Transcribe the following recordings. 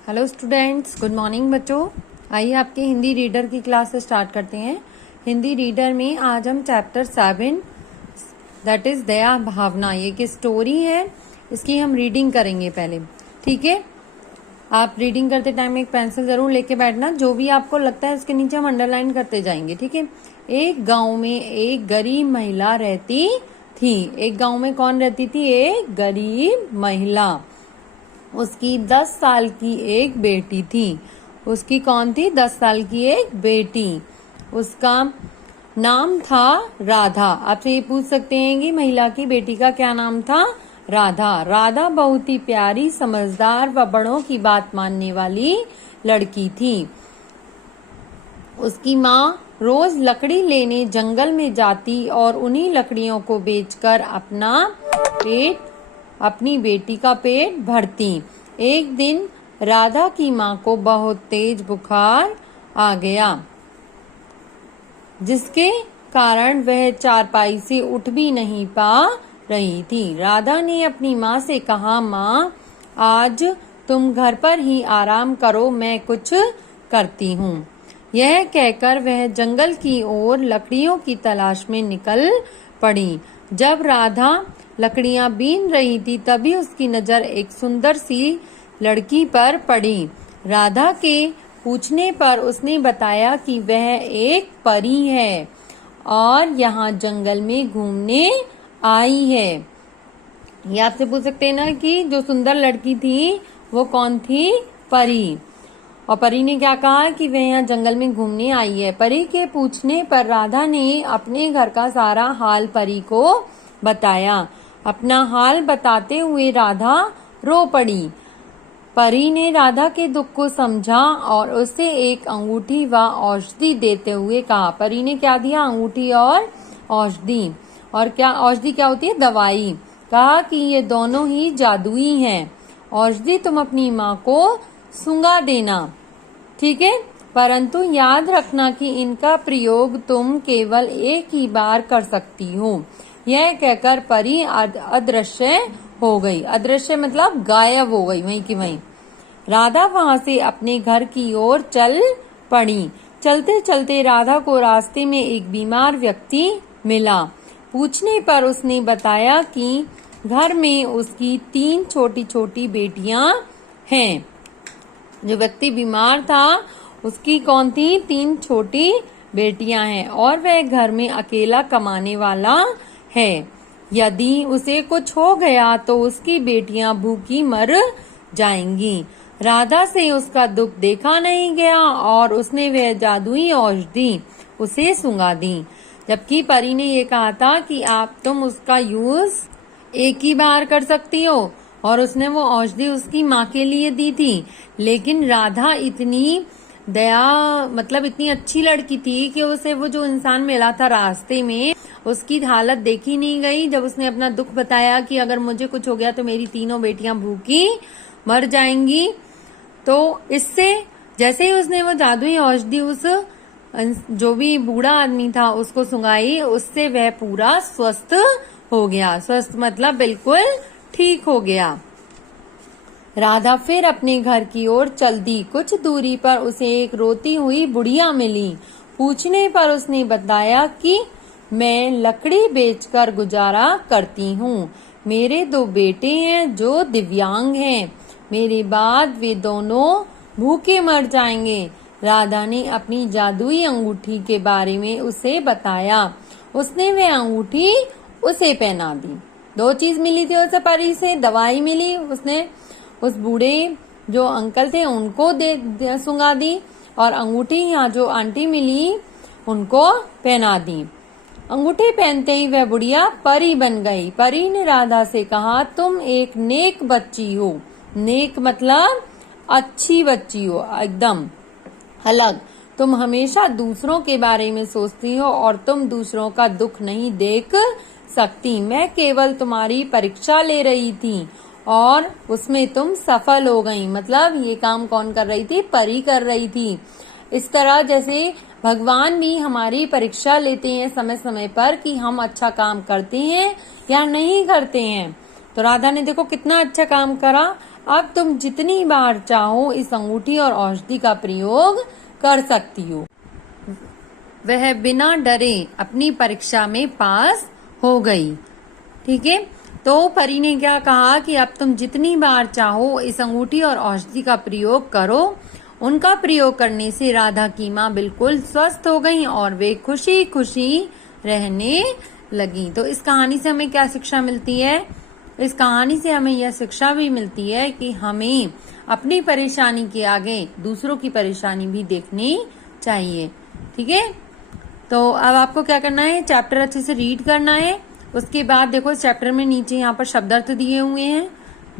Hello students, good morning बच्चों। आइए आपके हिंदी रीडर की क्लास स्टार्ट करते हैं। हिंदी रीडर में आज हम चैप्टर 7 दैट इज दया भावना, ये की स्टोरी है, इसकी हम रीडिंग करेंगे पहले। ठीक है, आप रीडिंग करते टाइम एक पेंसिल जरूर लेके बैठना, जो भी आपको लगता है उसके नीचे हम अंडरलाइन करते जाएंगे। ठीक है। एक गांव में एक गरीब महिला रहती थी। एक गांव में कौन रहती थी? एक गरीब महिला। उसकी 10 साल की एक बेटी थी। उसकी कौन थी? 10 साल की एक बेटी। उसका नाम था राधा। आपसे ये पूछ सकते हैं कि महिला की बेटी का क्या नाम था? राधा। राधा बहुत ही प्यारी, समझदार व बड़ों की बात मानने वाली लड़की थी। उसकी माँ रोज लकड़ी लेने जंगल में जाती और उन्हीं लकड़ियों को बेचकर अपनी बेटी का पेट भरती। एक दिन राधा की माँ को बहुत तेज बुखार आ गया, जिसके कारण वह चारपाई से उठ भी नहीं पा रही थी। राधा ने अपनी माँ से कहा, माँ आज तुम घर पर ही आराम करो, मैं कुछ करती हूँ। यह कहकर वह जंगल की ओर लकड़ियों की तलाश में निकल पड़ी। जब राधा लकड़ियां बीन रही थी, तभी उसकी नजर एक सुंदर सी लड़की पर पड़ी। राधा के पूछने पर उसने बताया कि वह एक परी है और यहाँ जंगल में घूमने आई है। ये आपसे पूछ सकते हैं ना कि जो सुंदर लड़की थी वो कौन थी? परी। और परी ने क्या कहा कि वह यहाँ जंगल में घूमने आई है। परी के पूछने पर राधा ने अपने घर का सारा हाल परी को बताया। अपना हाल बताते हुए राधा रो पड़ी। परी ने राधा के दुख को समझा और उसे एक अंगूठी व औषधि देते हुए कहा। परी ने क्या दिया? अंगूठी और औषधि। और क्या औषधि क्या होती है? दवाई। कहा कि ये दोनों ही जादुई हैं। औषधि तुम अपनी माँ को सूंघा देना, ठीक है, परंतु याद रखना कि इनका प्रयोग तुम केवल एक ही बार कर सकती हो। यह कहकर परी अदृश्य हो गई। अदृश्य मतलब गायब हो गई वहीं की वहीं। राधा वहां से अपने घर की ओर चल पड़ी। चलते चलते राधा को रास्ते में एक बीमार व्यक्ति मिला। पूछने पर उसने बताया कि घर में उसकी 3 छोटी छोटी बेटियां हैं। जो व्यक्ति बीमार था उसकी कौन थी? 3 छोटी बेटियां हैं और वह घर में अकेला कमाने वाला है। यदि उसे कुछ हो गया तो उसकी बेटियां भूखी मर जाएंगी। राधा से उसका दुख देखा नहीं गया और उसने वह जादुई औषधि उसे सूंघा दी। जबकि परी ने ये कहा था कि तुम उसका यूज एक ही बार कर सकती हो, और उसने वो औषधि उसकी माँ के लिए दी थी। लेकिन राधा इतनी इतनी अच्छी लड़की थी कि उसे वो जो इंसान मिला था रास्ते में, उसकी हालत देखी नहीं गई। जब उसने अपना दुख बताया कि अगर मुझे कुछ हो गया तो मेरी 3 बेटियां भूखी मर जाएंगी, तो इससे जैसे ही उसने वो जादुई औषधि उस जो भी बूढ़ा आदमी था उसको सुंघाई, उससे वह पूरा स्वस्थ हो गया। स्वस्थ मतलब बिल्कुल ठीक हो गया। राधा फिर अपने घर की ओर चल दी। कुछ दूरी पर उसे एक रोती हुई बुढ़िया मिली। पूछने पर उसने बताया कि मैं लकड़ी बेचकर गुजारा करती हूँ। मेरे 2 बेटे हैं जो दिव्यांग हैं। मेरे बाद वे दोनों भूखे मर जाएंगे। राधा ने अपनी जादुई अंगूठी के बारे में उसे बताया। उसने वह अंगूठी उसे पहना दी। 2 चीज मिली थी उसे परी से। दवाई मिली, उसने उस बूढ़े जो अंकल थे उनको सूंघा दी, और अंगूठी यहाँ जो आंटी मिली उनको पहना दी। अंगूठी पहनते ही वह बुढ़िया परी बन गई। परी ने राधा से कहा, तुम एक नेक बच्ची हो। नेक मतलब अच्छी बच्ची हो, एकदम अलग। तुम हमेशा दूसरों के बारे में सोचती हो और तुम दूसरों का दुख नहीं देख सकती। मैं केवल तुम्हारी परीक्षा ले रही थी और उसमें तुम सफल हो गई। मतलब ये काम कौन कर रही थी? परी कर रही थी। इस तरह जैसे भगवान भी हमारी परीक्षा लेते हैं समय समय पर कि हम अच्छा काम करते हैं या नहीं करते हैं। तो राधा ने देखो कितना अच्छा काम करा। अब तुम जितनी बार चाहो इस अंगूठी और औषधि का प्रयोग कर सकती हो। वह बिना डरे अपनी परीक्षा में पास हो गई। ठीक है, तो परी ने क्या कहा कि अब तुम जितनी बार चाहो इस अंगूठी और औषधि का प्रयोग करो। उनका प्रयोग करने से राधा की माँ बिल्कुल स्वस्थ हो गई और वे खुशी खुशी रहने लगी। तो इस कहानी से हमें क्या शिक्षा मिलती है? इस कहानी से हमें यह शिक्षा भी मिलती है कि हमें अपनी परेशानी के आगे दूसरों की परेशानी भी देखनी चाहिए। ठीक है, तो अब आपको क्या करना है, चैप्टर अच्छे से रीड करना है। उसके बाद देखो इस चैप्टर में नीचे यहाँ पर शब्दार्थ दिए हुए हैं।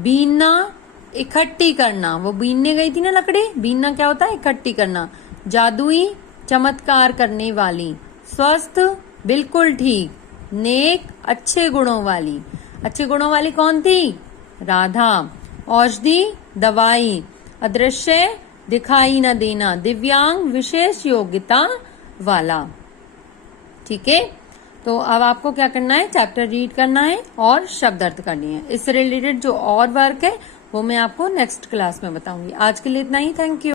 बीनना, इकट्ठी करना, वो बीनने गई थी ना लकड़ी, बीनना क्या होता है? इकट्ठी करना। जादुई, चमत्कार करने वाली। स्वस्थ, बिल्कुल ठीक। नेक, अच्छे गुणों वाली। अच्छे गुणों वाली कौन थी? राधा। औषधि, दवाई। अदृश्य, दिखाई न देना। दिव्यांग, विशेष योग्यता वाला। ठीक है, तो अब आपको क्या करना है, चैप्टर रीड करना है और शब्दार्थ करनी है। इससे रिलेटेड जो और वर्क है वो मैं आपको नेक्स्ट क्लास में बताऊंगी। आज के लिए इतना ही, थैंक यू।